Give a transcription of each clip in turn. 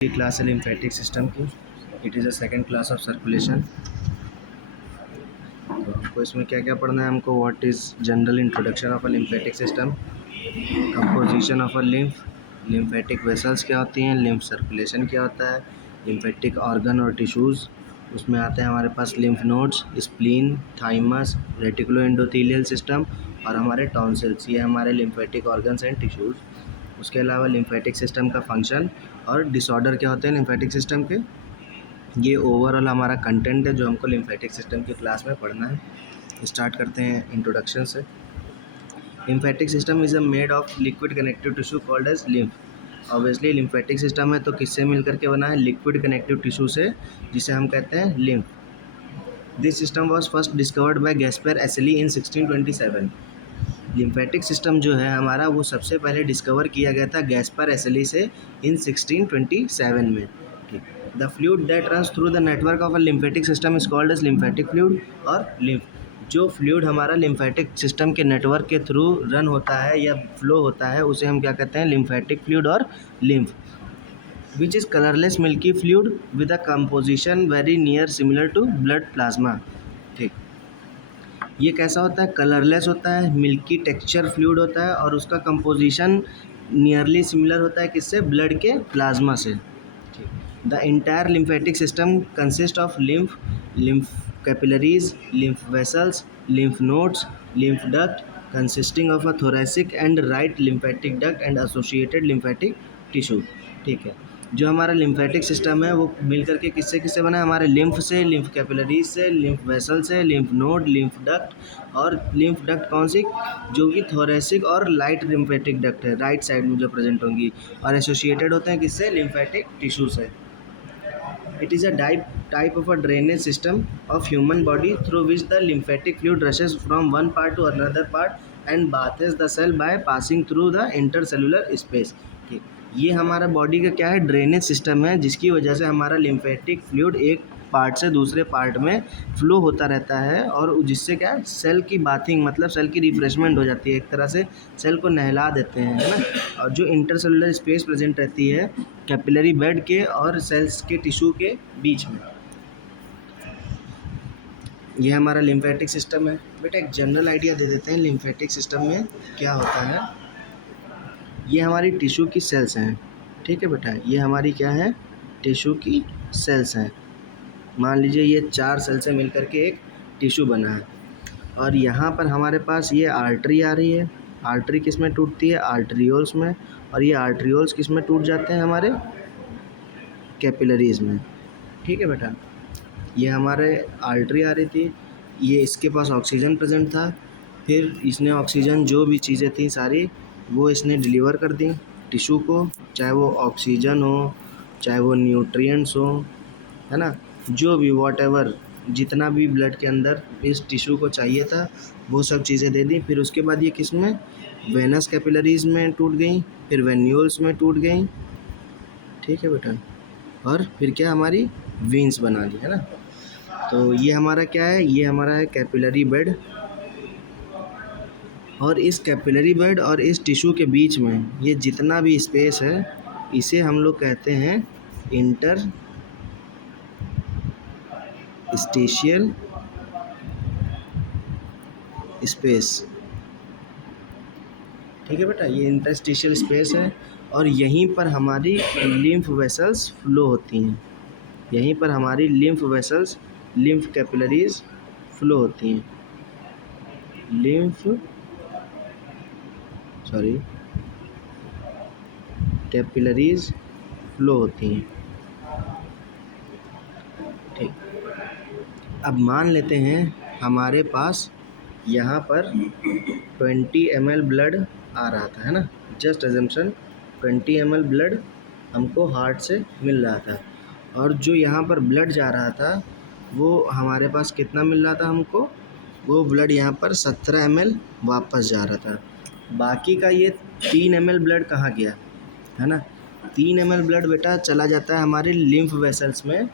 Class है lymphatic system की। It is a second class of circulation. तो हमको इसमें क्या क्या पढ़ना है, हमको what is general introduction of a lymphatic system, composition of a lymphatic vessels क्या होती हैं, लिम्फ सर्कुलेशन क्या होता है, लिम्फेटिक ऑर्गन और टिश्यूज़ उसमें आते हैं हमारे पास lymph nodes, spleen, thymus, reticuloendothelial system और हमारे टॉन्सिल्स। ये हमारे लिम्फेटिक ऑर्गन्स एंड टिश्यूज़। उसके अलावा लिम्फेटिक सिस्टम का फंक्शन और डिसऑर्डर क्या होते हैं लिम्फेटिक सिस्टम के। ये ओवरऑल हमारा कंटेंट है जो हमको लिम्फेटिक सिस्टम की क्लास में पढ़ना है। स्टार्ट करते हैं इंट्रोडक्शन से। Lymphatic system is a made of liquid connective tissue called as lymph. Obviously lymphatic system है तो किससे मिलकर के बना है, लिक्विड कनेक्टिव टिश्यू से, जिसे हम कहते हैं lymph. This system was first discovered by Gaspar Aselli in 1627। Lymphatic system जो है हमारा वो सबसे पहले डिस्कवर किया गया था गैस्पर एसेली से इन 1627 में। ठीक, the fluid that runs through the network of a lymphatic system is called as lymphatic fluid और लिम्फ। जो फ्लूइड हमारा लिम्फेटिक सिस्टम के नेटवर्क के थ्रू रन होता है या फ्लो होता है उसे हम क्या कहते हैं, लिम्फेटिक फ्लूइड और lymph. Which is colourless milky fluid with a composition very near similar to blood plasma. ठीक, ये कैसा होता है, कलरलेस होता है, मिल्की टेक्सचर फ्लूइड होता है और उसका कंपोजिशन नियरली सिमिलर होता है किससे, ब्लड के प्लाज्मा से। The entire lymphatic system consist of lymph capillaries, lymph vessels, lymph nodes, lymph duct consisting of a thoracic and right lymphatic duct and associated lymphatic tissue. ठीक है, जो हमारा lymphatic system है वो मिलकर के किससे किससे बना है, हमारे लिम्फ से, लिम्फ कैपिलरीज से, लिम्फ वेसल से, लिम्फ नोड, लिम्फ डक्ट और लिम्फ डक्ट कौन सी, जो कि थोरेसिक और लाइट लिम्फेटिक डक्ट है, राइट साइड में जो प्रेजेंट होंगी, और एसोसिएटेड होते हैं किससे, लिम्फेटिक टिश्यू से। It is a type of a drainage system of human body through which the lymphatic fluid rushes from one part to another part and bathes the cell by passing through the intercellular space। ठीक, ये हमारा body का क्या है, drainage system है, जिसकी वजह से हमारा लिम्फेटिक फ्लूइड एक पार्ट से दूसरे पार्ट में फ्लो होता रहता है और जिससे क्या है, सेल की बाथिंग मतलब सेल की रिफ्रेशमेंट हो जाती है, एक तरह से सेल को नहला देते हैं, है ना। और जो इंटरसेलुलर स्पेस प्रेजेंट रहती है कैपिलरी बेड के और सेल्स के टिश्यू के बीच में, ये हमारा लिम्फेटिक सिस्टम है। बेटा एक जनरल आइडिया दे देते हैं लिम्फेटिक सिस्टम में क्या होता है। ये हमारी टिश्यू की सेल्स हैं, ठीक है बेटा, ये हमारी क्या है, टिश्यू की सेल्स हैं। मान लीजिए ये 4 सेल से मिलकर के एक टिश्यू बना है और यहाँ पर हमारे पास ये आर्टरी आ रही है। आर्टरी किस में टूटती है, आर्टरियोल्स में, और ये आर्टरियोल्स किस में टूट जाते हैं, हमारे कैपिलरीज में। ठीक है बेटा, ये हमारे आर्टरी आ रही थी, ये इसके पास ऑक्सीजन प्रेजेंट था, फिर इसने ऑक्सीजन जो भी चीज़ें थी सारी वो इसने डिलीवर कर दी टिश्यू को, चाहे वो ऑक्सीजन हो, चाहे वो न्यूट्रिएंट्स हो, है ना, जो भी वॉट एवर जितना भी ब्लड के अंदर इस टिश्यू को चाहिए था वो सब चीज़ें दे दी। फिर उसके बाद ये किस में, वेनस कैपिलरीज में टूट गई, फिर वेन्यूल्स में टूट गई। ठीक है बेटा, और फिर क्या, हमारी वेंस बना ली, है ना। तो ये हमारा क्या है, ये हमारा है कैपिलरी बेड, और इस कैपिलरी बेड और इस टिश्यू के बीच में ये जितना भी स्पेस है इसे हम लोग कहते हैं इंटर स्टेशियल स्पेस। ठीक है बेटा, ये इंटरस्टिशियल स्पेस है और यहीं पर हमारी लिम्फ वेसल्स फ्लो होती हैं, यहीं पर हमारी lymph vessels, lymph capillaries flow होती हैं, कैपिलरीज फ्लो होती हैं। ठीक, अब मान लेते हैं हमारे पास यहाँ पर 20 ml ब्लड आ रहा था, है ना, जस्ट एजम्पशन 20 ml ब्लड हमको हार्ट से मिल रहा था, और जो यहाँ पर ब्लड जा रहा था वो हमारे पास कितना मिल रहा था हमको, वो ब्लड यहाँ पर 17 ml वापस जा रहा था। बाकी का ये 3 ml ब्लड कहाँ गया, है ना, 3 ml ब्लड बेटा चला जाता है हमारे लिम्फ वेसल्स में,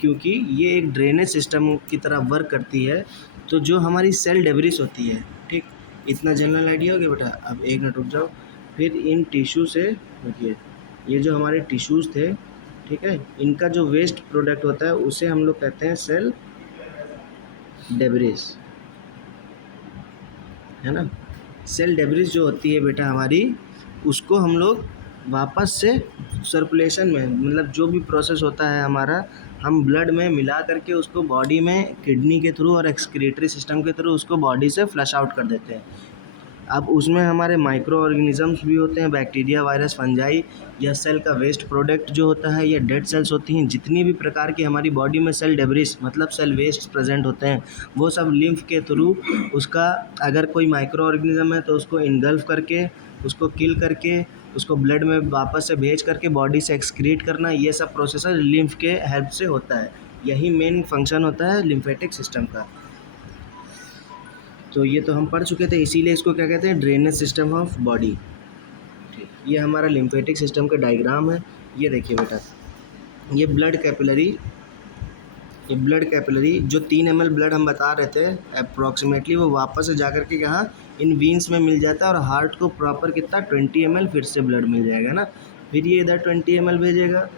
क्योंकि ये एक ड्रेनेज सिस्टम की तरह वर्क करती है। तो जो हमारी सेल डेब्रिस होती है, ठीक, इतना जनरल आइडिया हो गया बेटा। अब एक मिनट रुक जाओ, फिर इन टिश्यू से देखिए, ये जो हमारे टिश्यूज़ थे, ठीक है। इनका जो वेस्ट प्रोडक्ट होता है उसे हम लोग कहते हैं सेल डेब्रिस, है ना। सेल डेब्रिस जो होती है बेटा हमारी, उसको हम लोग वापस से सर्कुलेशन में, मतलब जो भी प्रोसेस होता है हमारा, हम ब्लड में मिला करके उसको बॉडी में किडनी के थ्रू और एक्सक्रीटरी सिस्टम के थ्रू उसको बॉडी से फ्लश आउट कर देते हैं। अब उसमें हमारे माइक्रो ऑर्गेनिजम्स भी होते हैं, बैक्टीरिया, वायरस, फंजाई, या सेल का वेस्ट प्रोडक्ट जो होता है, या डेड सेल्स होती हैं। जितनी भी प्रकार की हमारी बॉडी में सेल डेब्रिस मतलब सेल वेस्ट प्रेजेंट होते हैं, वो सब लिम्फ के थ्रू उसका, अगर कोई माइक्रो ऑर्गेनिज्म है तो उसको इनगल्फ करके, उसको किल करके, उसको ब्लड में वापस से भेज करके बॉडी से एक्सक्रीट करना, ये सब प्रोसेस लिम्फ के हेल्प से होता है। यही मेन फंक्शन होता है लिम्फेटिक सिस्टम का। तो ये तो हम पढ़ चुके थे, इसीलिए इसको क्या कहते हैं, ड्रेनेज सिस्टम ऑफ बॉडी। ठीक, ये हमारा लिम्फेटिक सिस्टम का डायग्राम है। ये देखिए बेटा, ये ब्लड कैपिलरी जो 3 ml ब्लड हम बता रहे थे अप्रॉक्सीमेटली, वो वापस से जाकर के यहाँ इन वीन्स में मिल जाता है, और हार्ट को प्रॉपर कितना 20 ml फिर से ब्लड मिल जाएगा ना। फिर ये इधर 20 ml भेजेगा,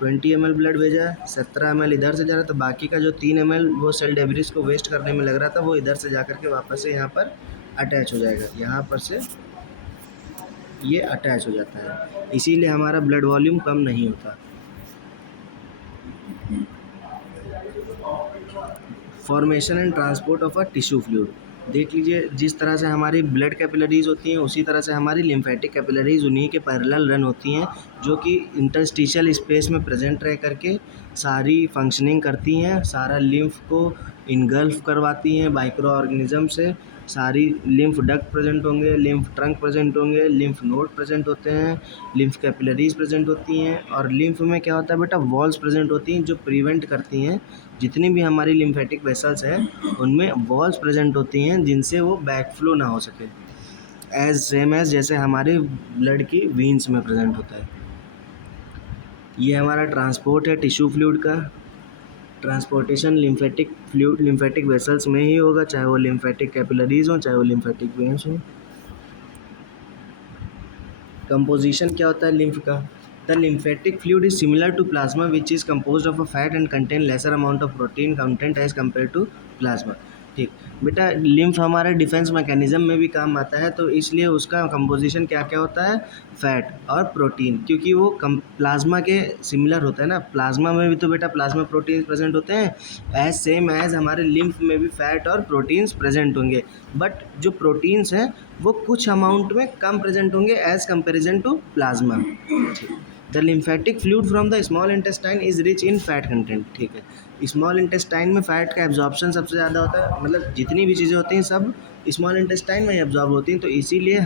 20 ml ब्लड भेजा, 17 ml इधर से जा रहा है, तो बाकी का जो 3 ml वो सेल डेब्रिस को वेस्ट करने में लग रहा था, वो इधर से जा कर के वापस से यहाँ पर अटैच हो जाएगा, यहाँ पर से ये अटैच हो जाता है, इसीलिए हमारा ब्लड वॉल्यूम कम नहीं होता। Formation and transport of a tissue fluid, देख लीजिए, जिस तरह से हमारी ब्लड कैपिलरीज होती हैं उसी तरह से हमारी लिम्फेटिक कैपिलरीज उन्हीं के पैरेलल रन होती हैं, जो कि इंटरस्टिशियल स्पेस में प्रेजेंट रह करके सारी फंक्शनिंग करती हैं, सारा लिम्फ को इनगल्फ करवाती हैं माइक्रो ऑर्गेनिज्म से। सारी लिम्फ डक्ट प्रेजेंट होंगे, लिम्फ ट्रंक प्रेजेंट होंगे, लिम्फ नोड प्रेजेंट होते हैं, लिम्फ कैपिलरीज प्रेजेंट होती हैं, और लिम्फ में क्या होता है बेटा, वॉल्स प्रेजेंट होती हैं जो प्रिवेंट करती हैं, जितनी भी हमारी लिम्फेटिक वेसल्स हैं उनमें वॉल्स प्रेजेंट होती हैं जिनसे वो बैकफ्लो ना हो सके, सेम एज जैसे हमारे ब्लड की वेन्स में प्रेजेंट होता है। ये हमारा ट्रांसपोर्ट है टिश्यू फ्लूइड का। Transportation lymphatic fluid lymphatic vessels में ही होगा, चाहे वो लिम्फेटिक कैपिलरीज हो चाहे वो लिम्फेटिक वेन्स हो। कंपोजिशन क्या होता है लिम्फ का, the lymphatic fluid is similar to plasma which is composed of a fat and contain lesser amount of protein content as compare to plasma. ठीक बेटा, लिम्फ हमारे डिफेंस मैकेनिज्म में भी काम आता है, तो इसलिए उसका कंपोजिशन क्या क्या होता है, फैट और प्रोटीन, क्योंकि वो प्लाज्मा के सिमिलर होता है ना। प्लाज्मा में भी तो बेटा प्लाज्मा प्रोटीन प्रेजेंट होते हैं, एज सेम एज हमारे लिम्फ में भी फैट और प्रोटीन्स प्रेजेंट होंगे, बट जो प्रोटीन्स हैं वो कुछ अमाउंट में कम प्रेजेंट होंगे as comparison to plasma. The lymphatic fluid from the small intestine is rich in fat content. ठीक है, स्मॉल इंटेस्टाइन में फैट का एब्जॉर्प्शन सबसे ज़्यादा होता है, मतलब जितनी भी चीज़ें होती हैं सब स्मॉल इंटेस्टाइन में ही एब्जॉर्ब होती हैं, तो इसीलिए